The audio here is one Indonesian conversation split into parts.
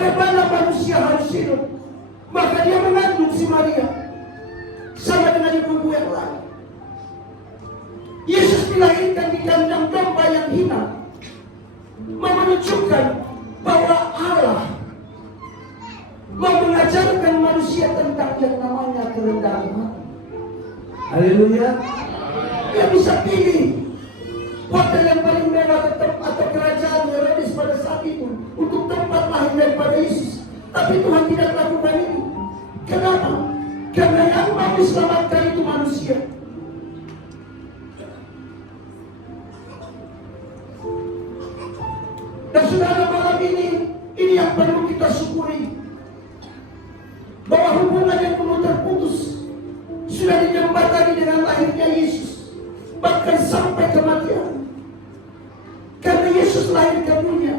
bagaimana manusia harus hidup. Maka dia mengandung si Maria sama dengan ibu yang lain. Yesus dilahirkan di kandang domba yang hina, menunjukkan bahwa Allah mau mengajarkan manusia tentang yang namanya kerendahan hati. Haleluya. Dia bisa pilih hotel yang paling mewah atau kerajaan Herodes pada saat itu untuk tempat lahir daripada Yesus. Tapi Tuhan tidak lakukan ini. Kenapa? Karena yang mau diselamatkan itu manusia. Dan saudara, malam ini yang perlu kita syukuri, bahwa hubungan yang perlu terputus sudah dijembatani dengan lahirnya Yesus, bahkan sampai kematian. Karena Yesus lahir ke dunia,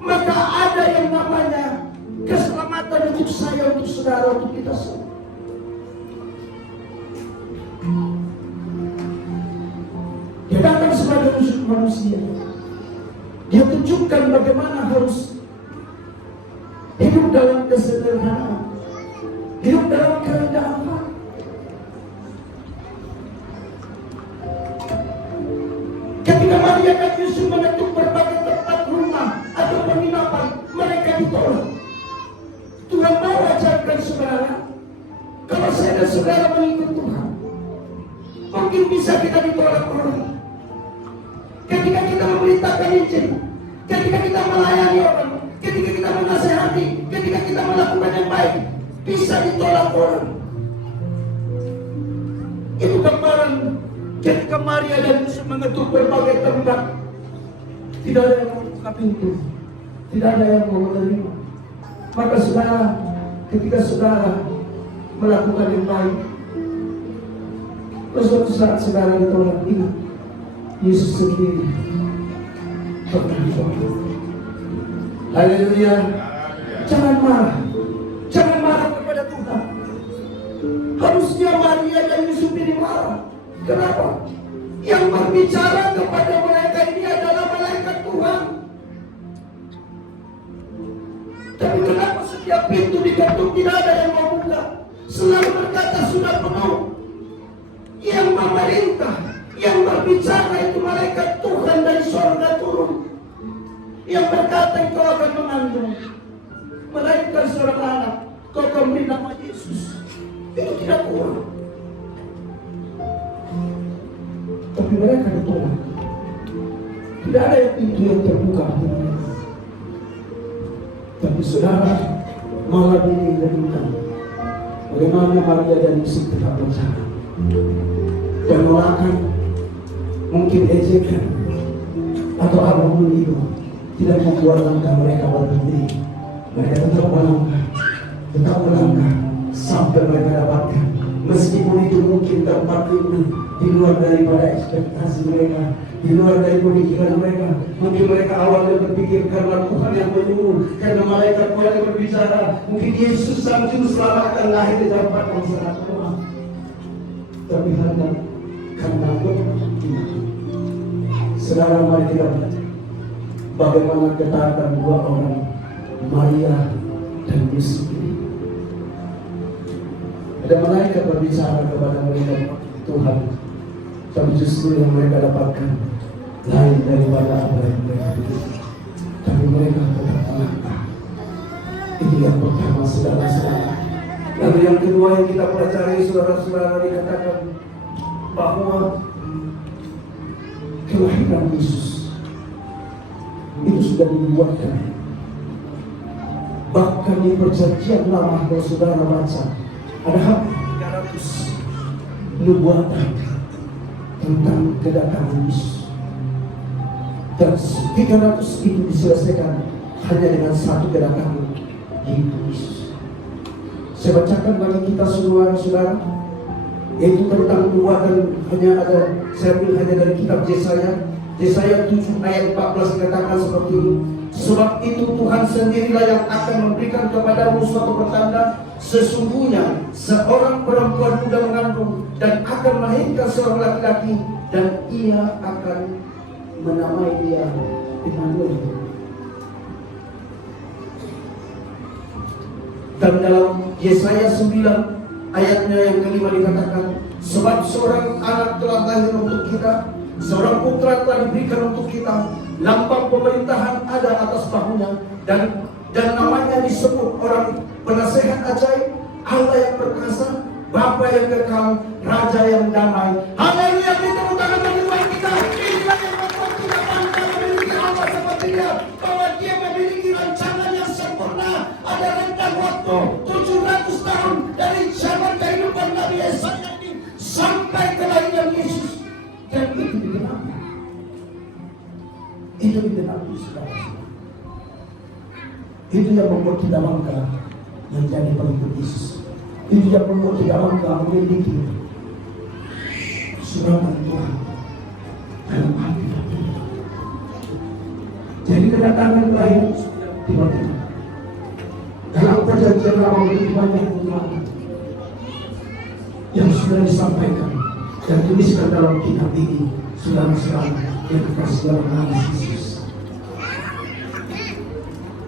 maka ada yang namanya keselamatan untuk saya, untuk saudara, untuk kita semua. Dia datang sebagai wujud manusia. Dia tunjukkan bagaimana harus hidup dalam kesederhanaan, hidup dalam kerendahan. Ketika Maria dan Yusuf menentuk berbagai tempat rumah atau penginapan, mereka ditolak. Tuhan mau ajarkan saudara, kalau saya dan saudara mengikut Tuhan, mungkin bisa kita ditolak orang. Ketika kita memberitakan Injil, ketika kita melayani orang, ketika kita menasehati, ketika kita melakukan yang baik, bisa ditolak orang. Itu gambaran ketika Maria dan Yusuf mengetuk berbagai tempat, tidak ada yang membuka pintu, tidak ada yang mau menerima. Maka saudara, ketika saudara melakukan yang baik, suatu saat saudara ditolak, ingat Yesus sendiri pernah ditolak. Haleluya. Jangan marah, jangan marah kepada Tuhan. Harusnya Maria dan Yusuf ini marah. Kenapa? Yang berbicara kepada mereka ini adalah malaikat Tuhan. Tapi kenapa setiap pintu diketuk tidak ada yang mau buka? Selalu berkata sudah penuh. Yang memerintah, yang berbicara itu malaikat Tuhan dari surga turun. Yang berkata engkau akan mengandung, melahirkan seorang anak, kau akan beri nama Yesus. Itu tidak kurang. Tapi mereka ditolak. Tidak ada yang pintu yang terbuka. Tapi saudara, malam ini renungkan bagaimana Maria dan Yusuf tetap bersama. Penolakan, mungkin ejekan, atau apapun itu tidak membuat langkah mereka berhenti. Mereka tetap melangkah sampai mereka dapatkan. Meskipun itu mungkin tempat di luar daripada ekspektasi mereka, di luar dari pemikiran mereka. Mungkin mereka awalnya berpikir karena Tuhan yang menyuruh, karena malaikat Tuhan yang berbicara, mungkin Yesus sang juru selamat akan lahir di tempat yang sangat lemah. Tapi hanya karena iman. Saudara, mari kita baca bagaimana ketaatan dua orang, Maria dan Yusuf ini. Ada malaikat berbicara kepada mereka, Tuhan, tapi justru yang mereka dapatkan lain daripada apa yang mereka pilih. Tapi mereka tetap melangkah. Ini yang pertama, saudara-saudara. Lalu yang kedua yang kita pelajari, saudara-saudara, dikatakan bahwa kelahiran Yesus itu sudah dibuatkan. Bahkan di perjanjian lama, kalau saudara baca, ada hampir 300 nubuatan tentang kedatangan Yesus. Dan 300 itu diselesaikan hanya dengan satu kedatangan, yaitu Yesus. Saya bacakan bagi kita semua, saudara, yaitu tentang nubuatan. Saya ambil hanya dari kitab Yesaya 7 ayat 14 dikatakan seperti ini. Sebab itu Tuhan sendirilah yang akan memberikan kepadamu suatu pertanda. Sesungguhnya seorang perempuan muda mengandung dan akan melahirkan seorang laki-laki, dan ia akan menamai dia Immanuel. Dan dalam Yesaya 9 ayatnya yang kelima dikatakan, sebab seorang anak telah lahir untuk kita, seorang putra telah diberikan untuk kita, lambang pemerintahan ada atas bahunya, dan namanya disebut orang penasehat ajaib, Allah yang perkasa, Bapa yang kekal, Raja yang damai. Haleluya, kita tepuk bagi Tuhan kita. Inilah yang membuat kita bangga memiliki Allah seperti Dia, bahwa Dia memiliki rancangan yang sempurna. Ada rentang waktu 700 tahun dari zaman kehidupan Nabi Yesaya ini sampai kelahiran Yesus, dan itu digenapi. Itu digenapi, saudara. Itu yang membuat kita bangga menjadi pengikut Yesus. Itu yang membuat kita bangga memiliki suraman Tuhan dalam hati kita. Jadi kedatangan terakhir tiba-tiba dalam perjanjian lama begitu banyak ungkapan yang sudah disampaikan dan tuliskan dalam kitab ini, saudara-saudara yang dikasih dalam nama Yesus.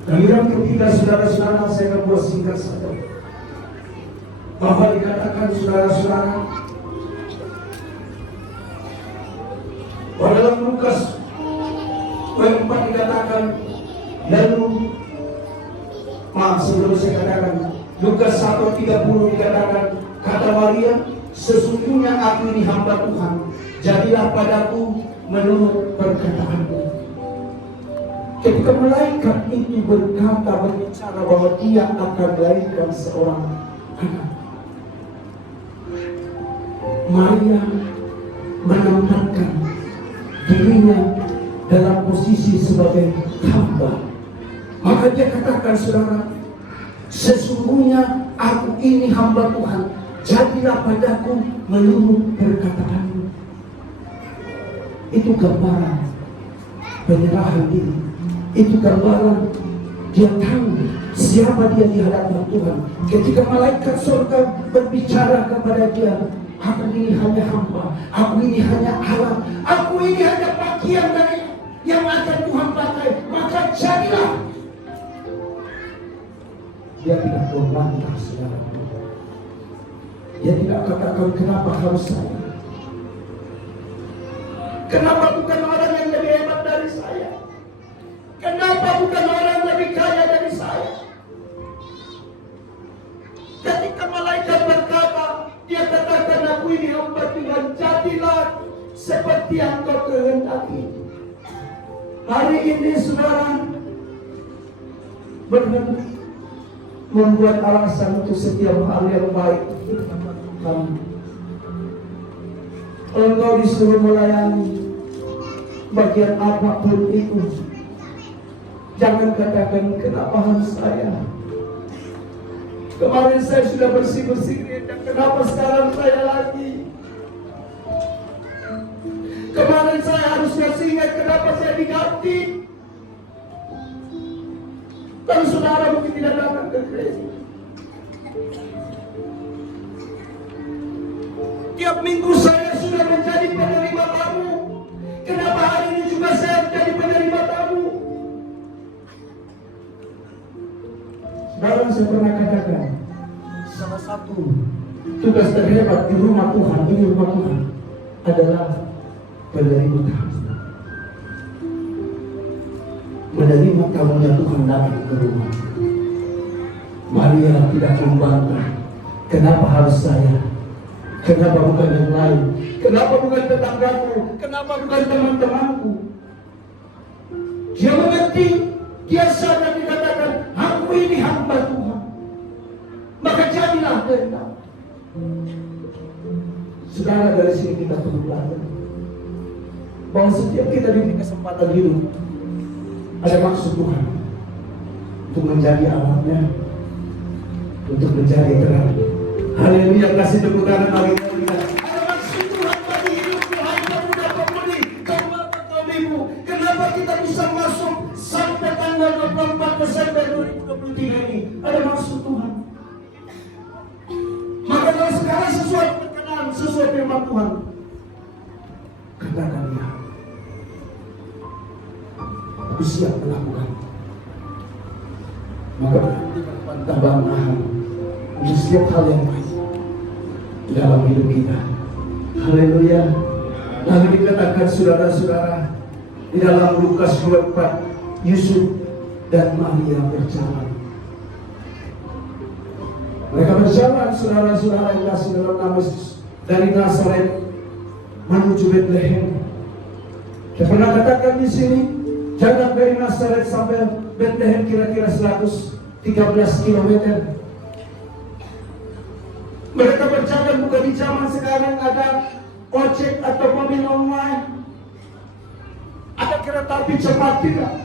Dan yang ketiga, saudara-saudara, saya akan buat singkat saja, bahwa dikatakan saudara-saudara bahwa dalam Lukas 4 dikatakan, lalu sebelum saya katakan Lukas 1:30 dikatakan, kata Maria, sesungguhnya aku ini hamba Tuhan, jadilah padaku menurut perkataanmu. Ketika malaikat itu berbicara bahwa dia akan melahirkan seorang anak, Maria menempatkan dirinya dalam posisi sebagai hamba. Maka dia katakan, saudara, sesungguhnya aku ini hamba Tuhan, jadilah padaku menurut perkataanmu. Itu gambaran penyerahan diri. Itu gambaran dia tahu siapa dia di hadapan Tuhan. Ketika malaikat surga berbicara kepada dia, aku ini hanya hamba, aku ini hanya alat, aku ini hanya bagian dari yang akan Tuhan pakai, maka jadilah. Dia tidak membantah, saudara. Dia tidak katakan kenapa harus saya, kenapa bukan orang yang lebih hebat dari saya, kenapa bukan orang lebih kaya dari saya. Ketika malaikat berkata, dia katakan, aku ini hamba Tuhan, jadilah seperti yang kau kehendaki. Hari ini saudara berhenti membuat alasan untuk setiap hal yang baik kamu. Kalau engkau disuruh melayani bagian apapun itu, jangan katakan kenapa harus saya. Kemarin saya sudah bersih-bersih, dan kenapa sekarang saya lagi? Kemarin saya harusnya ingat kenapa saya diganti. Kalau saudara mungkin tidak datang ke gereja, tiap minggu saya sudah menjadi penerima tamu, kenapa hari ini juga saya menjadi penerima tamu? Saudara, saya pernah katakan, salah satu tugas terhebat di rumah Tuhan, ini rumah Tuhan, adalah penerima tamu. Menerima tamunya Tuhan datang ke rumah. Maria tidak membantah, kenapa harus saya? Kenapa bukan yang lain? Kenapa bukan tetanggaku? Kenapa bukan teman-temanku? Dia mengerti, dia sadar, dikatakan, aku ini hamba Tuhan, maka jadilah kehendak. Saudara, dari sini kita perlu belajar bahwa setiap kita diberi kesempatan hidup, ada maksud Tuhan untuk menjadi alatnya, untuk menjadi terang. Haleluya, kasih tepuk tangan bagi kita. Ada maksud Tuhan bagi hidupmu, hai pemuda-pemudi, kaum bapak, kaum ibu. Kenapa kita bisa masuk sampai tanggal 24 Desember 2023 ini? Ada maksud Tuhan. Maka kalau sekarang sesuai perkenan, sesuai firman Tuhan, katakan ya, aku siap melakukan. maka berhentikan tambahan untuk setiap hal yang baik di dalam hidup kita. Haleluya. Lalu dikatakan saudara-saudara di dalam Lukas 24, Yusuf dan Maria berjalan. Mereka berjalan, saudara-saudara yang kasih dalam nama Yesus, dari Nazaret menuju Bethlehem. Saya pernah katakan di sini, jarak dari Nazaret sampai Bethlehem kira-kira 113 km. Mereka berjalan bukan di zaman sekarang ada ojek atau mobil online, ada kereta api cepat, tidak.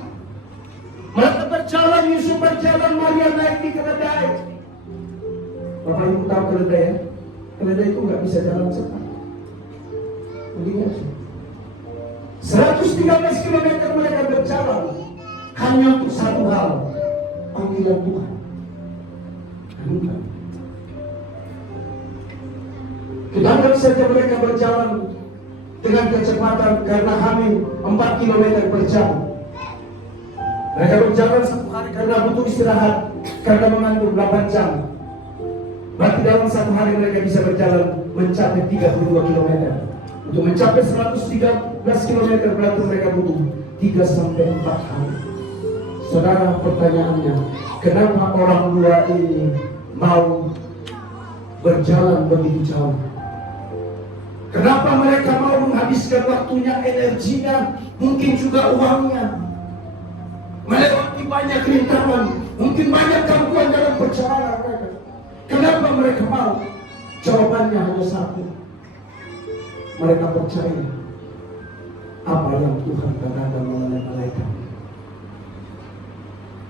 Mereka berjalan, Yusuf berjalan, Maria naik di keledai. Bapak Ibu tahu keledai ya? Keledai itu nggak bisa jalan cepat. Begini aja. 113 km mereka berjalan hanya untuk satu hal, panggilan Tuhan. Kita anggap saja mereka berjalan dengan kecepatan karena hamil 4 km per jam. Mereka berjalan satu hari karena butuh istirahat, karena mengandung 8 jam. Berarti dalam satu hari mereka bisa berjalan mencapai 32 km. Untuk mencapai 113 km berarti mereka butuh 3-4 hari. Saudara, pertanyaannya, kenapa orang tua ini mau berjalan begitu jauh? Kenapa mereka mau menghabiskan waktunya, energinya, mungkin juga uangnya, melewati banyak rintangan, mungkin banyak gangguan dalam perjalanan mereka? Kenapa mereka mau? Jawabannya hanya satu. Mereka percaya apa yang Tuhan katakan melalui malaikat.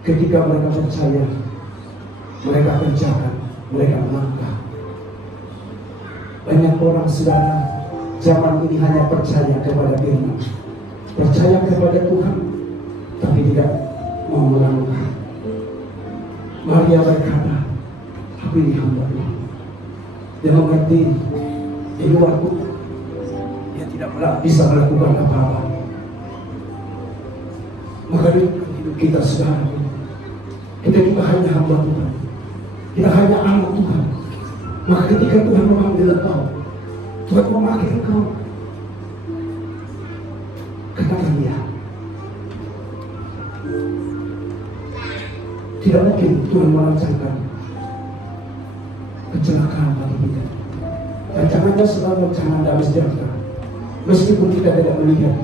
Ketika mereka percaya, mereka kerjakan, mereka melangkah. Banyak orang, saudara, zaman ini hanya percaya kepada firman, percaya kepada Tuhan, tapi tidak mau melangkah. Maria berkata, "Aku ini hamba Tuhan." Dia mengerti di luar Tuhan dia tidak bisa melakukan apa-apa. Maka hidup kita, saudara, kita juga hanya hamba Tuhan, kita hanya anak Tuhan. Maka ketika Tuhan memanggil engkau, Tuhan memanggil engkau, katakan ya. Tidak mungkin Tuhan merancangkan kecelakaan bagi kita. Rancangannya selalu rancangan damai sejahtera, meskipun kita tidak melihat.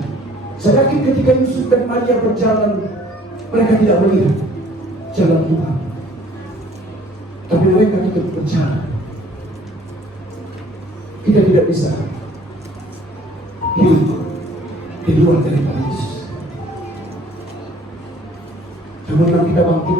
Sedangkan ketika Yusuf dan Maria berjalan, mereka tidak melihat jalan Tuhan, tapi mereka tetap berjalan. Kita tidak bisa hidup di luar dari Yesus. Namun kita bangkit